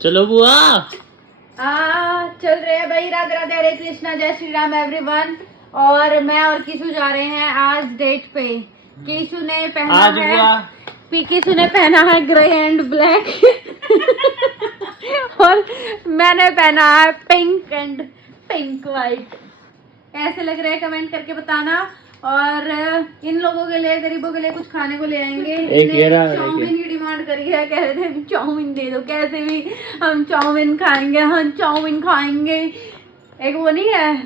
चलो बुआ। चल रहे हैं भाई। राधे राधे, हरे कृष्णा, जय श्री राम एवरीवन। और मैं और किशु जा रहे हैं आज डेट पे। किशु ने पहना है किशु ने पहना है ग्रे एंड ब्लैक और मैंने पहना है पिंक एंड पिंक वाइट। ऐसे लग रहे हैं, कमेंट करके बताना। और इन लोगों के लिए, गरीबों के लिए कुछ खाने को ले आएंगे। चाउमीन की डिमांड करी है, कह रहे थे चाउमीन दे दो, कैसे भी हम चाउमीन खाएंगे, हम चाउमीन खाएंगे। एक वो नहीं है,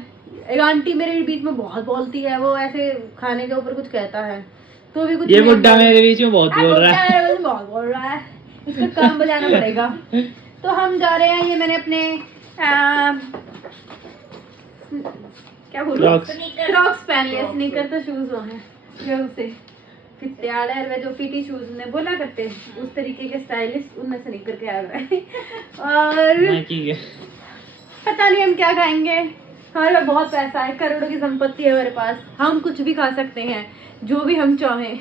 एक आंटी मेरे बीच में बहुत बोलती है, वो ऐसे खाने के ऊपर कुछ कहता है तो भी कुछ। ये बुड्ढा मेरे बीच में बहुत बोल रहा है, इसका काम बजाना पड़ेगा। तो हम जा रहे हैं। ये मैंने अपने क्या बोलूं, क्रॉक्स पहन लिया। स्नीकर तो शूज है उसे फित्याल है, वे जो पीटी शूज ने बोला करते उस तरीके के स्टाइलिश, उनमें स्नीकर के आ रहा है। और पता नहीं हम क्या खाएंगे। हमारे पास बहुत पैसा है, करोड़ों की संपत्ति है हमारे पास, हम कुछ भी खा सकते हैं जो भी हम चाहें।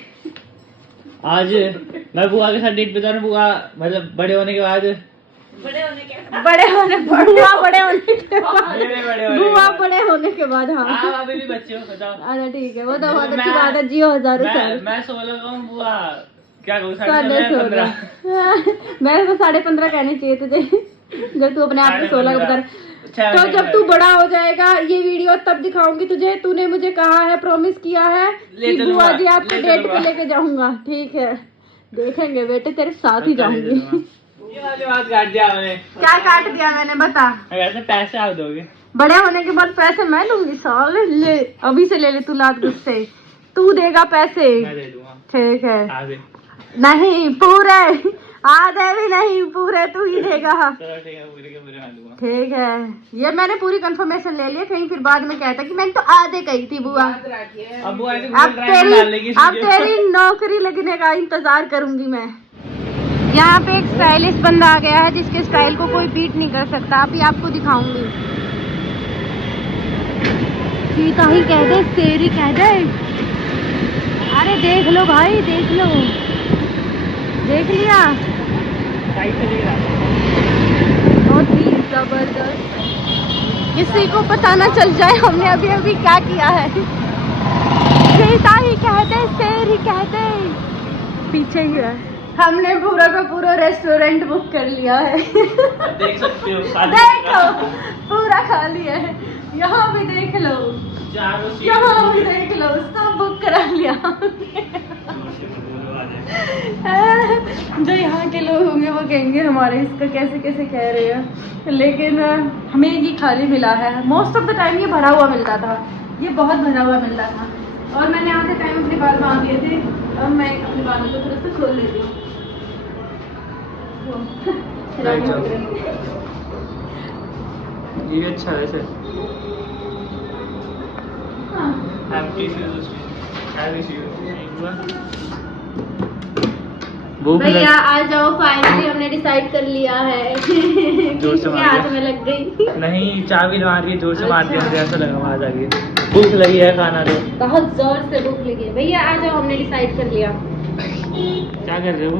आज मैं बुआ के साथ डेट पे जा रहा हूं। बुआ मतलब बड़े होने के बाद बुआ बड़े होने के बाद। हाँ अभी भी बच्चे हो, बताओ। अरे ठीक है, वो तो बहुत अच्छी बात है, जियो हजारों साल। मैं 16 का हूं बुआ, क्या कहूं, 15.5। मैं तो 15.5 कहने चाहिए तुझे, जब तू अपने आप को 16 का बता रहा। तो जब तू बड़ा हो जाएगा ये वीडियो तब दिखाऊंगी तुझे। तूने मुझे कहा है, प्रॉमिस किया है कि बुआ जी आपको डेट पे लेके जाऊंगा। ठीक है, देखेंगे बेटे, तेरे साथ ही जाऊंगी। बात काट दिया मैंने। क्या काट दिया मैंने, बता। वैसे पैसे आप दोगे, बड़े होने के बाद पैसे मैं लूंगी। साल ले, अभी से ले ले तू लात गुस्से, तू देगा पैसे। मैं दे दूंगा। ठीक है, नहीं पूरे, आधे भी नहीं, पूरे तू ही देगा। ठीक है, ये मैंने पूरी कंफर्मेशन ले लिया, कहीं फिर बाद में कहता कि मैंने तो आधे कही थी बुआ। अब तेरी नौकरी लगने का इंतजार करूंगी मैं। यहाँ पे एक स्टाइलिश बंदा आ गया है जिसके स्टाइल को कोई बीट नहीं कर सकता। अभी आपको दिखाऊंगी। सीता ही कह दे, तेरी कह दे। अरे देख लो भाई, देख लो, देख लिया। बहुत ही जबरदस्त, किसी को पता ना चल जाए हमने अभी अभी क्या किया है। सीता ही कह दे, शेर ही कह दे, पीछे ही है। हमने पूरा का पूरा रेस्टोरेंट बुक कर लिया है। देख सकते हो, देखो पूरा खाली है। यहाँ भी देख लो, यहाँ भी देख लो, सब बुक करा लिया। जो यहाँ के लोग होंगे वो कहेंगे हमारे इसका कैसे कैसे कह रहे हैं, लेकिन हमें ये खाली मिला है। मोस्ट ऑफ द टाइम ये भरा हुआ मिलता था, ये बहुत भरा हुआ मिलता था। और मैंने आधे टाइम अपने बाल बांध दिए थे, अब मैं अपने बालों को थोड़ा सा खोल लेती हूँ। ये अच्छा है वैसे। भैया आ जाओ, फाइनली हमने डिसाइड कर लिया है। जोर से हाथ में लग गई। नहीं, चाबी मार के जोर से मार दिया, मुझे ऐसा लगा आवाज आ गई। भूख लगी है, खाना दो। बहुत जोर से भूख लगी है। भैया आ जाओ, हमने डिसाइड कर लिया। क्या कर रहे हो?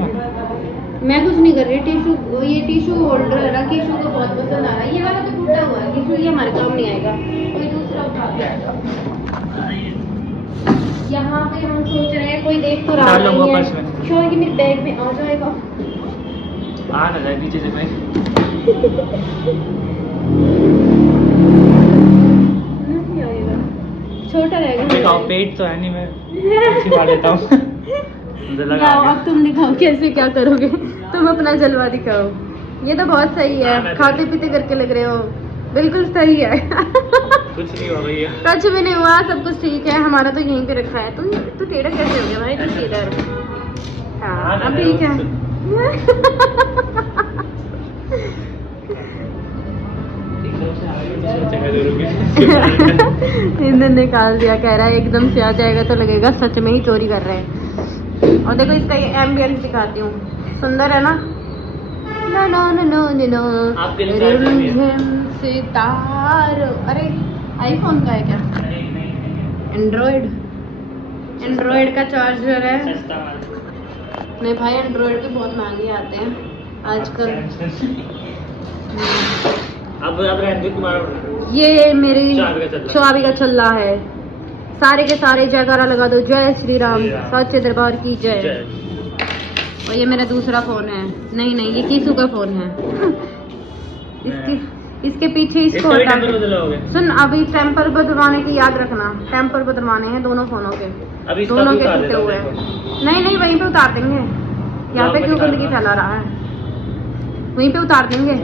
मैं कुछ नहीं कर रही। टिश्यू, ये टिश्यू होल्डर है ना, किशु को बहुत पसंद आ रहा है। ये वाला तो टूटा हुआ है किशु, ये हमारे काम नहीं आएगा, कोई दूसरा उठा के। यहाँ पे हम सोच रहे हैं, कोई देख तो रहा नहीं है। शोर की मेरे बैग में आ जाएगा। आ ना जाए पीछे से मैं। नहीं आएगा, छोटा रहेगा। पेट तो है नहीं, मैं छिपा देता हूँ। अब तुम दिखाओ कैसे क्या करोगे, तुम अपना जलवा दिखाओ। ये तो बहुत सही है, खाते पीते करके लग रहे हो, बिल्कुल सही है। कुछ नहीं हुआ भैया, कुछ भी नहीं हुआ, सब कुछ ठीक है। हमारा तो यहीं पे रखा है। तू टेढ़ा कैसे हो गया भाई, तू सीधा है। हाँ अब ठीक है। ईंधन निकाल दिया, कह रहा है एकदम से आ जाएगा तो लगेगा सच में ही चोरी कर रहे हैं। और देखो इसका ये एम्बियंस दिखाती हूँ, सुंदर है ना। No no no no no सितारो। अरे आईफोन का है क्या? एंड्रॉइड का चार्जर है। नहीं भाई, एंड्रॉइड के बहुत महंगे आते हैं आजकल। अब रहने दो तुम्हारा। ये मेरी चाबी चाबी का चल्ला है। सारे के सारे जयकारा लगा दो, जय श्री राम, सच्चे दरबार की जय। और ये मेरा दूसरा फोन है। नहीं नहीं, ये कीसू का फोन है। इसके पीछे इसको हटा के सुन, अभी टेम्पर बदलवाने की याद रखना, टेम्पर बदलवाने हैं दोनों फोनों के, अभी दोनों के टूटे हुए हैं। नहीं नहीं, वहीं पे उतार देंगे। यहाँ पे क्यों गंदगी फैला रहा है, वहीं पे उतार देंगे।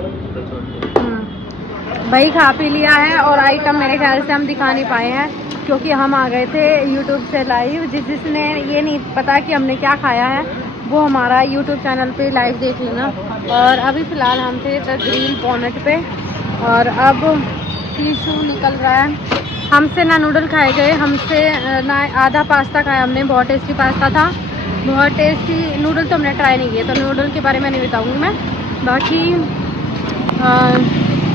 भाई खा पी लिया है और आइटम मेरे ख्याल से हम दिखा नहीं पाए हैं, क्योंकि हम आ गए थे यूट्यूब से लाइव। जिसने ये नहीं पता कि हमने क्या खाया है, वो हमारा यूट्यूब चैनल पे लाइव देख लेना। और अभी फ़िलहाल हम थे द ग्रिल बॉनेट पे, और अब टीशू निकल रहा है। हमसे ना नूडल खाए गए, हमसे ना आधा पास्ता खाया हमने। बहुत टेस्टी पास्ता था, बहुत टेस्टी। नूडल तो हमने ट्राई नहीं किए, तो नूडल के बारे में नहीं बताऊँगी मैं। बाकी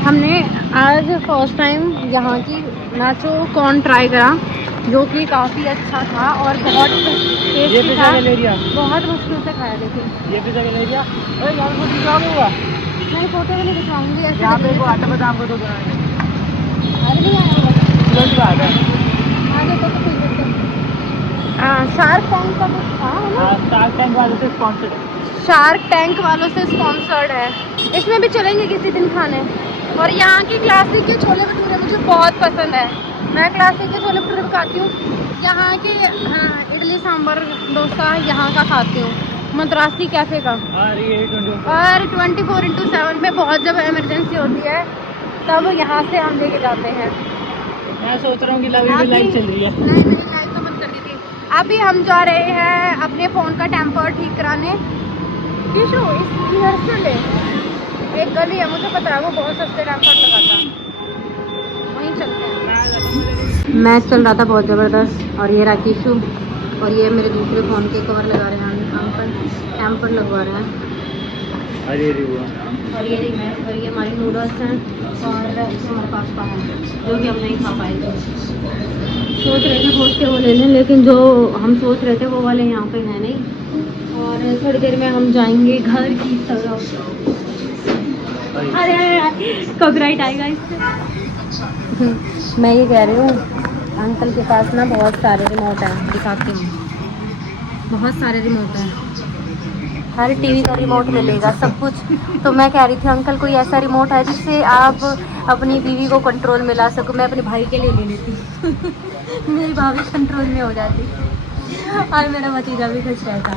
हमने आज फर्स्ट टाइम यहाँ की नाचो कॉर्न ट्राई करा, जो कि काफ़ी अच्छा था और बहुत टेस्टी था। बहुत मुश्किल से खाया। देखिए ये पिज़्ज़ा गैलेरिया। अरे यार फोटो दिखाओगे? नहीं, फोटो भी नहीं दिखाऊंगी। ऐसे यहाँ पे वो आटा बादाम को तो बनाएंगे। अरे नहीं आया होगा। तुरंत बात है। आगे तो कुछ शार्क टैंक का कुछ था ना? शार्क टैंक वालों से स्पॉन्सर्ड है। शार्क टैंक वालों से स्पॉन्सर्ड है। इसमें भी चलेंगे किसी दिन खाने। और यहाँ की क्लासिक के छोले भटूरे मुझे बहुत पसंद है। मैं क्लासिक के छोले भटूरे खाती हूँ। यहाँ के इडली सांभर डोसा यहाँ का खाती हूँ, मद्रासी कैफ़े का। और 24/7 में बहुत जब इमरजेंसी होती है तब यहाँ से हम लेके जाते हैं। मैं सोच रहा हूँ कि लाइव चल रही है। नहीं नहीं, लाइव तो बंद कर दी थी। अभी हम जा रहे हैं अपने फ़ोन का टेम्पर ठीक कराने। किशु इधर से ले, एक गली है मुझे पता है, वो बहुत सस्ते टेम्पर लगाता है, वहीं चलते हैं। मैच चल रहा था बहुत ज़बरदस्त। और ये राकेशु, और ये मेरे दूसरे फ़ोन के कवर लगा रहे हैं अंकल, टेम्पर लगवा रहे हैं। और ये रिमैच, और ये हमारी नूडल्स हैं, और हमारे पास्ता है जो कि हम नहीं खा पाए थे। सोच रहे थे खोज के वो ले लें, लेकिन जो हम सोच रहे थे वो वाले यहाँ पे हैं नहीं। और थोड़ी देर में हम जाएंगे घर की तरफ। अरे कॉपीराइट आएगा इससे। मैं ये कह रही हूँ, अंकल के पास ना बहुत सारे रिमोट हैं, दिखाती हूँ। बहुत सारे रिमोट हैं, हर टीवी का रिमोट ले लेगा, सब कुछ। तो मैं कह रही थी अंकल कोई ऐसा रिमोट है जिससे आप अपनी बीवी को कंट्रोल में ला सको। मैं अपने भाई के लिए ले लेती। मेरी भाभी कंट्रोल में हो जाती और मेरा भतीजा भी खुश रहता।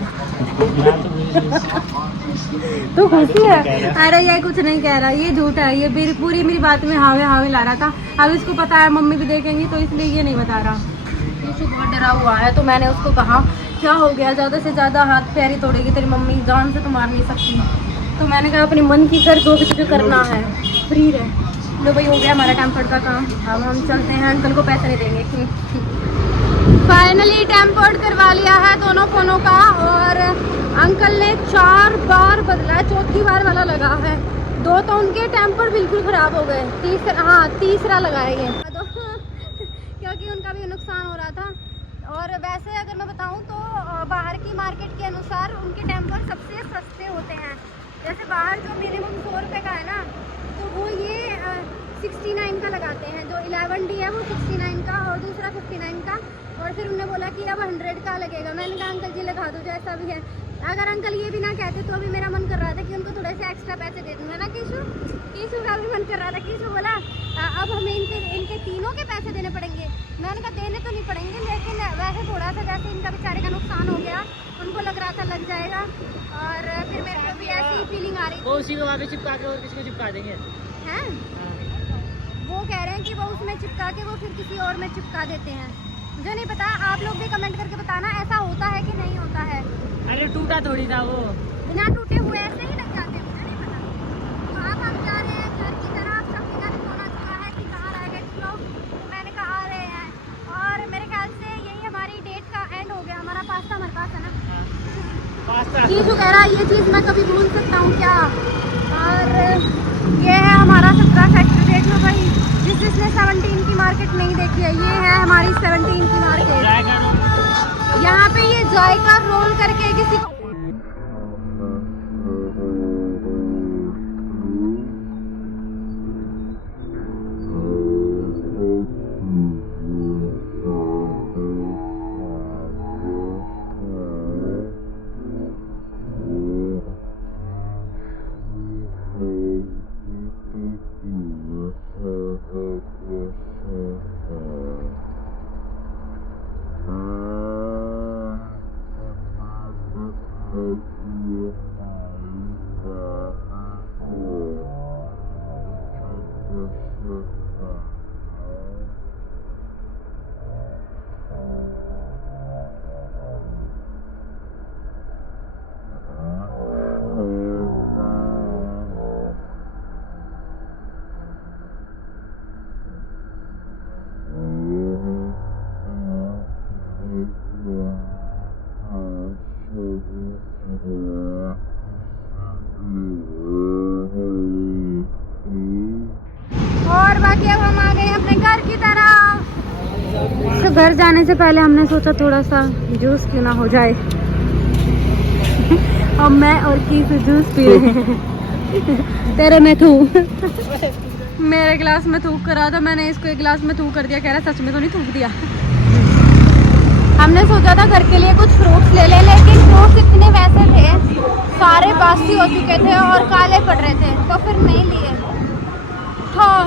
तो खुशी है? अरे ये कुछ नहीं कह रहा, ये झूठ है। ये पूरी मेरी बात में हावे हावे ला रहा था। अब इसको पता है मम्मी भी देखेंगी, तो इसलिए ये नहीं बता रहा। ये बहुत डरा हुआ है, तो मैंने उसको कहा क्या हो गया, ज़्यादा से ज़्यादा हाथ पैर ही तोड़ेगी तेरी मम्मी, जान से तो मार नहीं सकती। तो मैंने कहा अपनी मन की कर, जो भी तुझे करना है फ्री रहे। लो भाई, हो गया हमारा टेम्पर का काम। अब हम चलते हैं, अंकल को पैसे नहीं देंगे। फाइनली टेम्पर्ड करवा लिया है दोनों फ़ोनों का, और अंकल ने 4 बार बदला, चौथी बार वाला लगा है। 2 तो उनके टेम्पर बिल्कुल ख़राब हो गए, तीसरा लगाएंगे क्योंकि उनका भी नुकसान हो रहा था। और वैसे अगर मैं बताऊं तो बाहर की मार्केट के अनुसार उनके टेम्पर सबसे सस्ते होते हैं। जैसे बाहर जो मिनिमम 100 रुपये का है ना, तो वो ये 69 का लगाते हैं। जो 11D है वो 69 का, और दूसरा 59 का। और फिर उन्होंने बोला कि अब 100 का लगेगा। मैंने कहा अंकल जी लगा दो जैसा भी है। अगर अंकल ये भी ना कहते तो अभी मेरा मन कर रहा था कि उनको थोड़े से एक्स्ट्रा पैसे दे दूँगा ना। कीशु का भी मन कर रहा था। कीशु बोला अब हमें इनके तीनों के पैसे देने पड़ेंगे। मैंने कहा देने तो नहीं पड़ेंगे, लेकिन वैसे थोड़ा सा जैसे इनका बेचारे का नुकसान हो गया, उनको लग रहा था लग जाएगा। और फिर मेरे को भी ऐसी फीलिंग आ रही थी। वो उसी को वहाँ पे चिपका के और किसको चिपका देंगे हैं? वो कह रहे हैं कि वो उसमें चिपका के वो फिर किसी और में चिपका देते हैं। मुझे नहीं पता, आप लोग भी कमेंट करके बताना ऐसा होता है कि नहीं होता है। अरे टूटा थोड़ी था वो, बिना टूटे हुए ऐसे ही लग जाते, मुझे नहीं पता। तो अब हम जा रहे हैं घर की तरफ। सबके घर फोन आ चुका है कि कहाँ रह गए तुम लोग, तो मैंने कहा आ रहे हैं। और मेरे ख्याल से यही हमारी डेट का एंड हो गया। हमारा पास्ता हमारे पास है ना। कीशु कह रहा है ये चीज़ मैं कभी भूल सकता हूँ क्या। और ये है हमारा 17 सेक्टर, देख लो भाई, जिसने 17 की मार्केट नहीं देखी है, ये है हमारी 17 की मार्केट। यहाँ पे ये जायका रोल करके किसी को और बाकी अब हम आ गए अपने घर की तरफ। तो घर जाने से पहले हमने सोचा थोड़ा सा जूस क्यों ना हो जाए। अब मैं और की से जूस पी रहे हैं। तेरे में थूक मेरे गिलास में थूक करा था, मैंने इसको एक गिलास में थूक कर दिया। कह रहा सच में तो नहीं थूक दिया। हमने सोचा था घर के लिए कुछ फ्रूट्स ले लें, लेकिन फ्रूट्स इतने वैसे थे, सारे बासी हो चुके थे और काले पड़ रहे थे, तो फिर नहीं लिए। हाँ